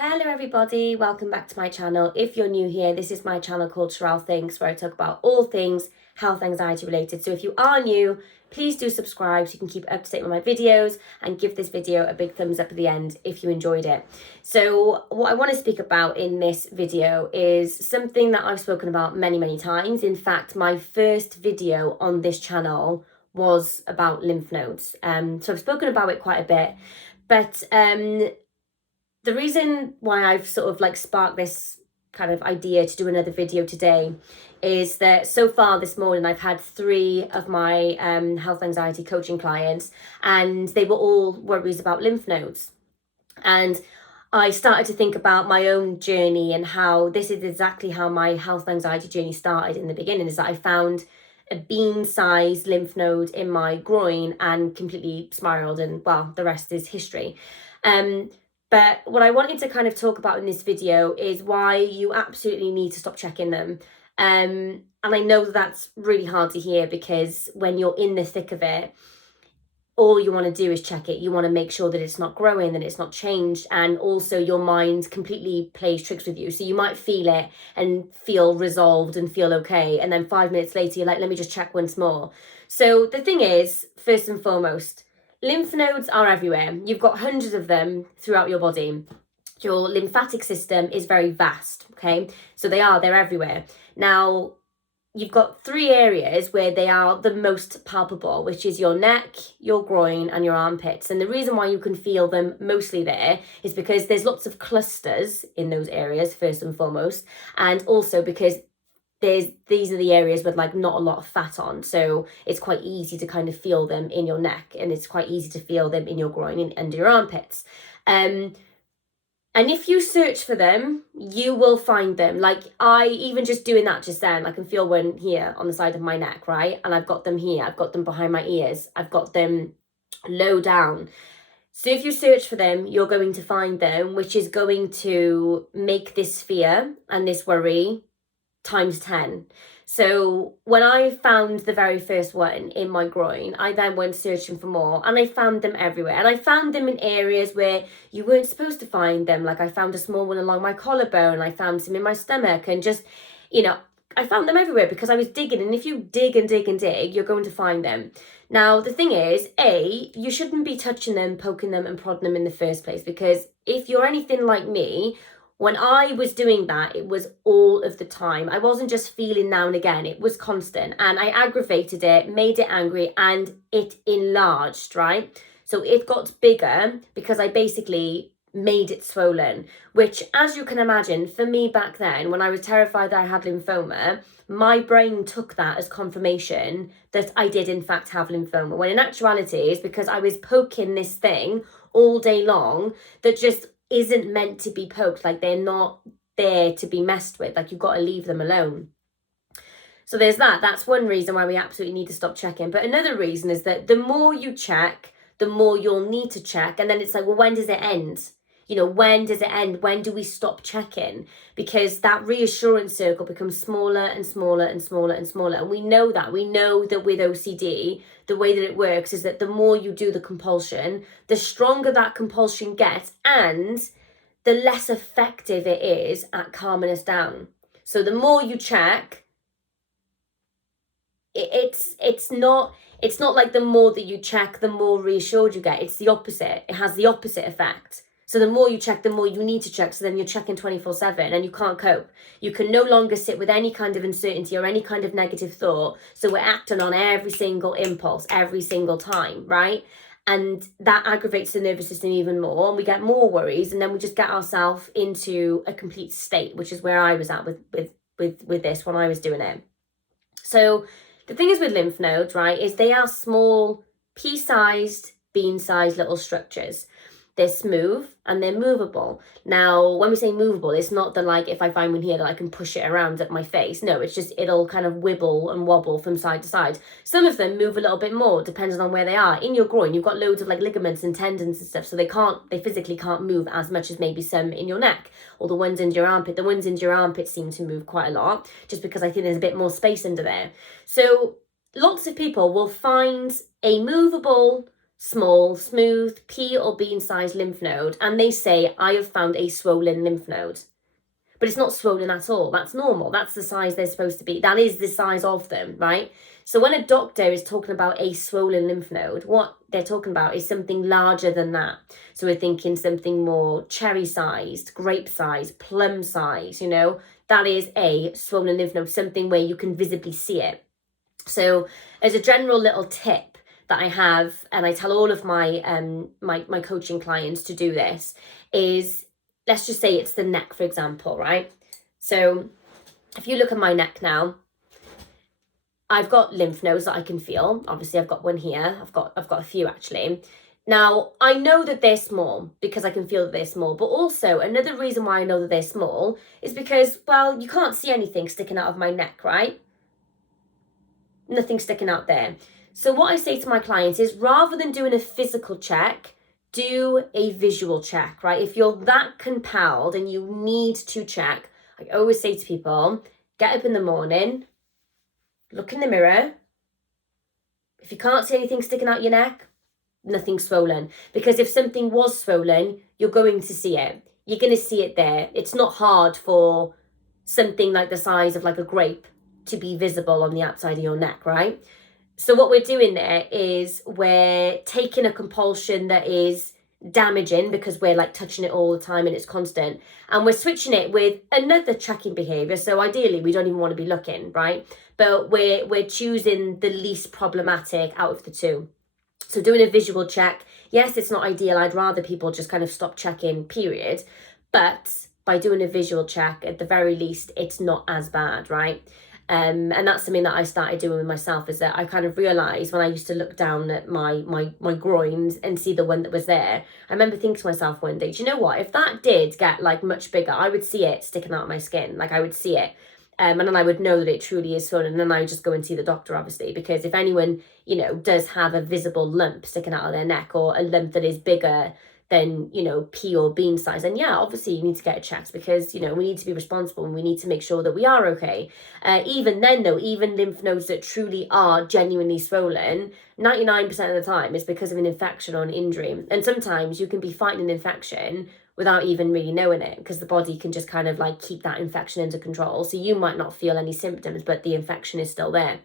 Hello everybody, welcome back to my channel. If you're new here, this is my channel called Sherelle Thinks, where I talk about all things health anxiety related. So if you are new, please do subscribe so you can keep up to date with my videos, and give this video a big thumbs up at the end if you enjoyed it. So what I want to speak about in this video is something that I've spoken about many times. In fact, my first video on this channel was about lymph nodes. So I've spoken about it quite a bit, but the reason why I've sort of sparked this kind of idea to do another video today is that so far this morning I've had 3 of my health anxiety coaching clients, and they were all worries about lymph nodes. And I started to think about my own journey and how this is exactly how my health anxiety journey started in the beginning, is that I found a bean-sized lymph node in my groin and completely spiraled, and well, the rest is history. But what I wanted to kind of talk about in this video is why you absolutely need to stop checking them. And I know that's really hard to hear, because when you're in the thick of it, all you want to do is check it. You want to make sure that it's not growing, that it's not changed. And also your mind completely plays tricks with you. So you might feel it and feel resolved and feel okay. And then 5 minutes later, you're like, let me just check once more. So the thing is, first and foremost, lymph nodes are everywhere. You've got hundreds of them throughout your body. Your lymphatic system is very vast, okay? So they're everywhere. Now, you've got 3 areas where they are the most palpable, which is your neck, your groin, and your armpits. And the reason why you can feel them mostly there is because there's lots of clusters in those areas, first and foremost, and also because these are the areas with not a lot of fat on, so it's quite easy to kind of feel them in your neck, and it's quite easy to feel them in your groin and under your armpits. And if you search for them, you will find them. I even just doing that just then, I can feel one here on the side of my neck, right? And I've got them here, I've got them behind my ears, I've got them low down. So if you search for them, you're going to find them, which is going to make this fear and this worry times 10. So when I found the very first one in my groin, I then went searching for more, and I found them everywhere. And I found them in areas where you weren't supposed to find them. Like I found a small one along my collarbone, I found some in my stomach, and just, I found them everywhere because I was digging. And if you dig and dig and dig, you're going to find them. Now, the thing is, you shouldn't be touching them, poking them and prodding them in the first place, because if you're anything like me, when I was doing that, it was all of the time. I wasn't just feeling now and again, it was constant. And I aggravated it, made it angry, and it enlarged, right? So it got bigger because I basically made it swollen, which, as you can imagine, for me back then, when I was terrified that I had lymphoma, my brain took that as confirmation that I did in fact have lymphoma, when in actuality it's because I was poking this thing all day long that just isn't meant to be poked. They're not there to be messed with. You've got to leave them alone. So there's that's one reason why we absolutely need to stop checking. But another reason is that the more you check, the more you'll need to check. And then it's well, when does it end? When does it end? When do we stop checking? Because that reassurance circle becomes smaller and smaller and smaller and smaller. And we know that with OCD, the way that it works is that the more you do the compulsion, the stronger that compulsion gets, and the less effective it is at calming us down. So the more you check, it's not like the more that you check, the more reassured you get. It's the opposite. It has the opposite effect. So the more you check, the more you need to check. So then you're checking 24/7 and you can't cope. You can no longer sit with any kind of uncertainty or any kind of negative thought. So we're acting on every single impulse, every single time, right? And that aggravates the nervous system even more, and we get more worries, and then we just get ourselves into a complete state, which is where I was at with this when I was doing it. So the thing is with lymph nodes, right, is they are small, pea-sized, bean-sized little structures. They're smooth and they're movable. Now, when we say movable, it's not that if I find one here that I can push it around at my face. No, it's just it'll kind of wibble and wobble from side to side. Some of them move a little bit more depending on where they are. In your groin, you've got loads of ligaments and tendons and stuff, so they physically can't move as much as maybe some in your neck, or the ones in your armpit. The ones in your armpit seem to move quite a lot, just because I think there's a bit more space under there. So lots of people will find a movable small, smooth, pea or bean sized lymph node, and they say, I have found a swollen lymph node. But it's not swollen at all. That's normal. That's the size they're supposed to be. That is the size of them, right? So when a doctor is talking about a swollen lymph node, what they're talking about is something larger than that. So we're thinking something more cherry sized, grape sized, plum size, you know, that is a swollen lymph node, something where you can visibly see it. So as a general little tip that I have, and I tell all of my my coaching clients to do this, is let's just say it's the neck, for example, right? So if you look at my neck now, I've got lymph nodes that I can feel. Obviously, I've got one here. I've got a few actually. Now, I know that they're small because I can feel that they're small, but also another reason why I know that they're small is because, well, you can't see anything sticking out of my neck, right? Nothing sticking out there. So what I say to my clients is, rather than doing a physical check, do a visual check, right? If you're that compelled and you need to check, I always say to people, get up in the morning, look in the mirror. If you can't see anything sticking out your neck, nothing swollen. Because if something was swollen, you're going to see it. You're going to see it there. It's not hard for something like the size of like a grape to be visible on the outside of your neck, right? So what we're doing there is we're taking a compulsion that is damaging because we're like touching it all the time and it's constant, and we're switching it with another checking behavior. So ideally we don't even want to be looking, right? But we're choosing the least problematic out of the two. So doing a visual check, yes, it's not ideal. I'd rather people just kind of stop checking, period. But by doing a visual check, at the very least, it's not as bad, right? And that's something that I started doing with myself, is that I kind of realised when I used to look down at my groins and see the one that was there, I remember thinking to myself one day, do you know what? If that did get like much bigger, I would see it sticking out of my skin. Like I would see it. And then I would know that it truly is swollen. And then I would just go and see the doctor, obviously, because if anyone, you know, does have a visible lump sticking out of their neck, or a lump that is bigger than, you know, pea or bean size, and yeah, obviously you need to get it checked, because, you know, we need to be responsible and we need to make sure that we are okay. Even then though, even lymph nodes that truly are genuinely swollen, 99% of the time is because of an infection or an injury. And sometimes you can be fighting an infection without even really knowing it, because the body can just kind of like keep that infection under control. So you might not feel any symptoms, but the infection is still there.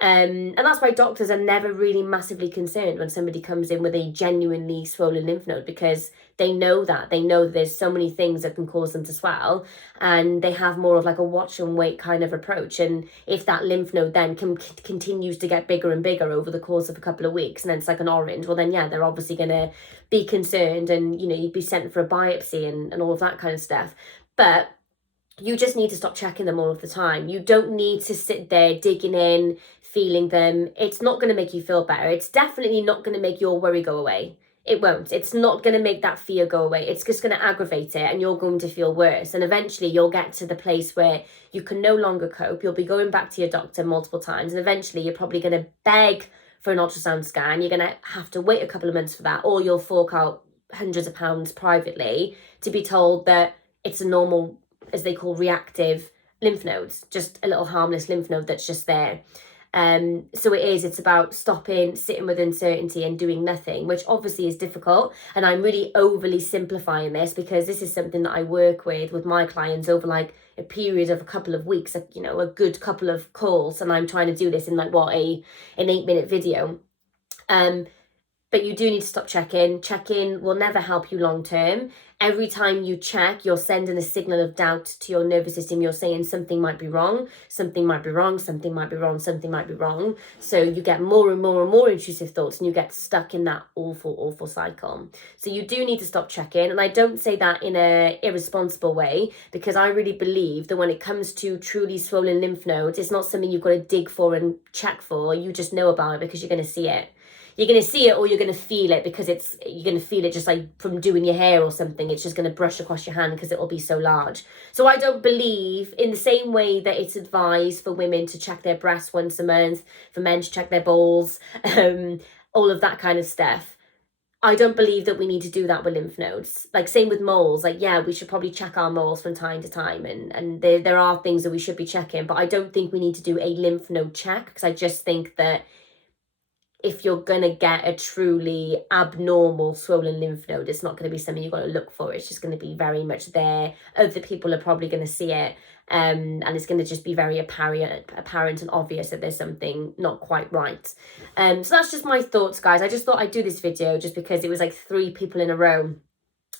And that's why doctors are never really massively concerned when somebody comes in with a genuinely swollen lymph node, because they know that there's so many things that can cause them to swell, and they have more of like a watch and wait kind of approach. And if that lymph node then continues to get bigger and bigger over the course of a couple of weeks, and then it's like an orange, well then yeah, they're obviously going to be concerned, and, you know, you'd be sent for a biopsy and all of that kind of stuff. But you just need to stop checking them all of the time. You don't need to sit there digging in, feeling them. It's not going to make you feel better. It's definitely not going to make your worry go away. It won't. It's not going to make that fear go away. It's just going to aggravate it, and you're going to feel worse. And eventually you'll get to the place where you can no longer cope. You'll be going back to your doctor multiple times, and eventually you're probably going to beg for an ultrasound scan. You're going to have to wait a couple of months for that, or you'll fork out hundreds of pounds privately to be told that it's a normal, as they call, reactive lymph nodes, just a little harmless lymph node that's just there. So it's about stopping, sitting with uncertainty and doing nothing, which obviously is difficult. And I'm really overly simplifying this, because this is something that I work with my clients over like a period of a couple of weeks, you know, a good couple of calls. And I'm trying to do this in like an 8-minute video. But you do need to stop checking. Checking will never help you long term. Every time you check, you're sending a signal of doubt to your nervous system. You're saying something might be wrong, something might be wrong, something might be wrong, something might be wrong. So you get more and more and more intrusive thoughts, and you get stuck in that awful, awful cycle. So you do need to stop checking. And I don't say that in a irresponsible way, because I really believe that when it comes to truly swollen lymph nodes, it's not something you've got to dig for and check for. You just know about it because you're going to see it. You're going to see it, or you're going to feel it, because you're going to feel it just like from doing your hair or something. It's just going to brush across your hand because it will be so large. So I don't believe, in the same way that it's advised for women to check their breasts once a month, for men to check their balls, all of that kind of stuff, I don't believe that we need to do that with lymph nodes. Like same with moles. Like, yeah, we should probably check our moles from time to time, and there are things that we should be checking, but I don't think we need to do a lymph node check, because I just think that if you're going to get a truly abnormal swollen lymph node, it's not going to be something you've got to look for. It's just going to be very much there. Other people are probably going to see it. And it's going to just be very apparent and obvious that there's something not quite right. So that's just my thoughts, guys. I just thought I'd do this video just because it was like 3 people in a row,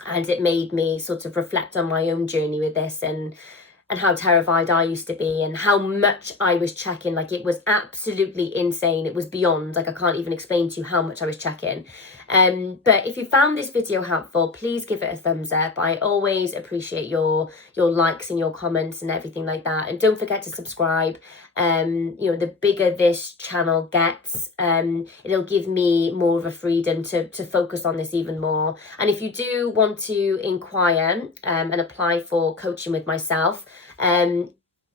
and it made me sort of reflect on my own journey with this, and how terrified I used to be, and how much I was checking. Like, it was absolutely insane. It was beyond, like, I can't even explain to you how much I was checking. But if you found this video helpful, please give it a thumbs up. I always appreciate your likes and your comments and everything like that. And don't forget to subscribe. You know, the bigger this channel gets, it'll give me more of a freedom to focus on this even more. And if you do want to inquire and apply for coaching with myself,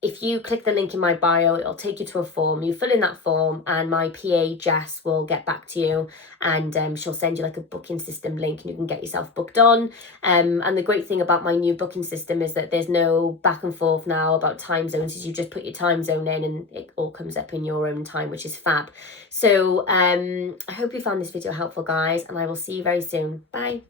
if you click the link in my bio, it'll take you to a form. You fill in that form, and my PA Jess will get back to you, and she'll send you like a booking system link, and you can get yourself booked on. And the great thing about my new booking system is that there's no back and forth now about time zones. Is you just put your time zone in, and it all comes up in your own time, which is fab. So I hope you found this video helpful, guys, and I will see you very soon. Bye.